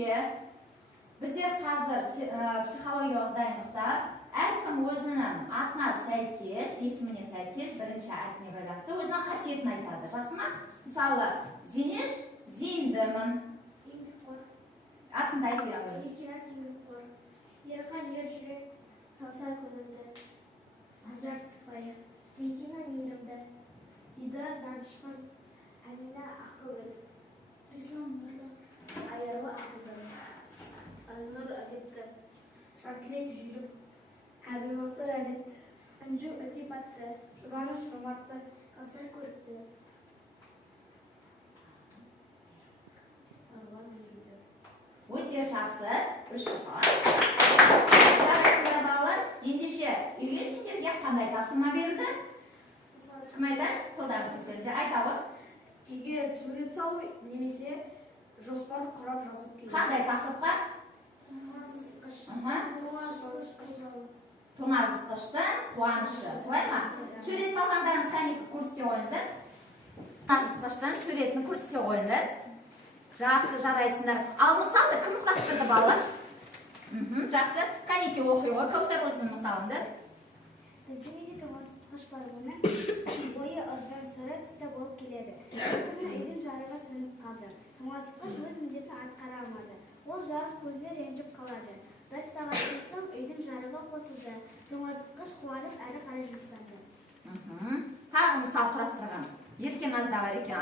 ендеше біздер қазір психологиялық дайындықта әркім өзінің атына сәйкес, есіміне сәйкес бірінші әрпіне байланысты өзінің қасиетін айтады. Жақсы ма? Мысалы, Зинеш зейіндімін. Еңбекқор. Атында айтайын. Еркеназ еңбекқор. Ерхан ержүрек, Каусар көңілді. Санжар сыпайы. Медина мейірімді. Дидар данышпан. Әмина ақылгөй. Ризман нұрлы. Аярлы ақылды. Айнұр әдепті. Шартілек жүйрік. Әбілмансыр әдепті. Анжу ілтипатты. Жұбаныш жомартты. Каусар көрікті. Өте жақсы. Үш бар. Жарайсыздар балалар. Ендеше үйге сендерге қандай тапсырма берді? Кім айтады? Қолдарыңыз көтеріңіздер. Айта. Үйге сурет салу немесе жоспар құрап жазып келеді. Қандай тақырыпқа? Тоңазытқыштың қуанышы. Солай ма? Сурет салғандарыңыз қайнекі көрсете қойыңыздар. Тоңазытқыштың суретін көрсете қойыңыздар. Жақсы, жарайсыңдар. Ал мысалы кім құрастырды балалар? Жақсы. Қайнекі оқи ғой, Каусар өзінің мысалында. Біздің үйде тоңазытқыш бар, оның бойы ұзын сыры түсті болып келеді. Күні үйдің жарығы сөніп қалды. Тоңазытқыш өз міндетін атқара алмады. Ол жарық көзіне ренжіп қалады. Бір сағаттан соң үйдің жарығы қосылды. Тоңазытқыш қуанып әрі қарай жұмыстанды. Тағы мысал құрастырған. Еркеназ да бар екен.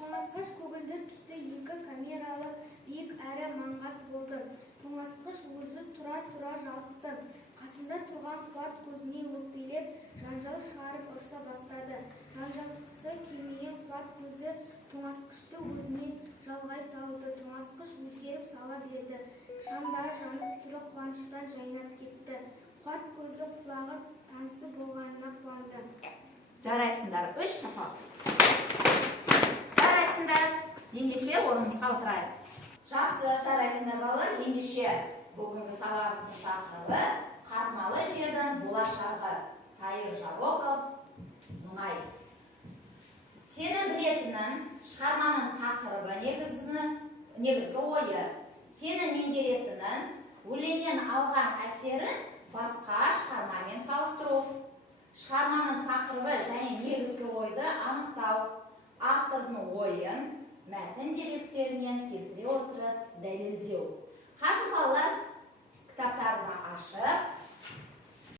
Тоңазытқыш көгілдір түсті екі камералы биік әрі маңғаз болды. Тоңазытқыш өзі тұра жалықты. Қасында тұрған Қуат көзіне өкпелеп, жанжал шығарып ұрса бастады. Жанжалдықысы келмеген Қуат көзі тоңазытқышты өзіне жалғай салды. Тоңазытқыш өзгеріп сала берді. Шамдары жанып түрі қуаныштан жайнап кетті. Қуат көзі құлағы танысы болғанына қуанды. Жарайсыңдар. Үш шапақ. Жарайсыңдар. Ендеше орнымызға отырайық. Жақсы, жарайсыңдар балалар. Ендеше бүгінгі сабағымыздың тақырыбы қазыналы жердің болашағы. Тайыр Жароков, Мұнай. Сенің білетінің шығарманың тақырыбы негізгі ойы. Сенің меңгеретінің өлеңнен алған әсерін басқа шығармамен салыстыру. Шығарманың тақырыбы және негізгі ойды анықтау. Автордың ойын мәтін деректерінен келтіре отырып дәлелдеу. Қазір балалар кітаптарды ашып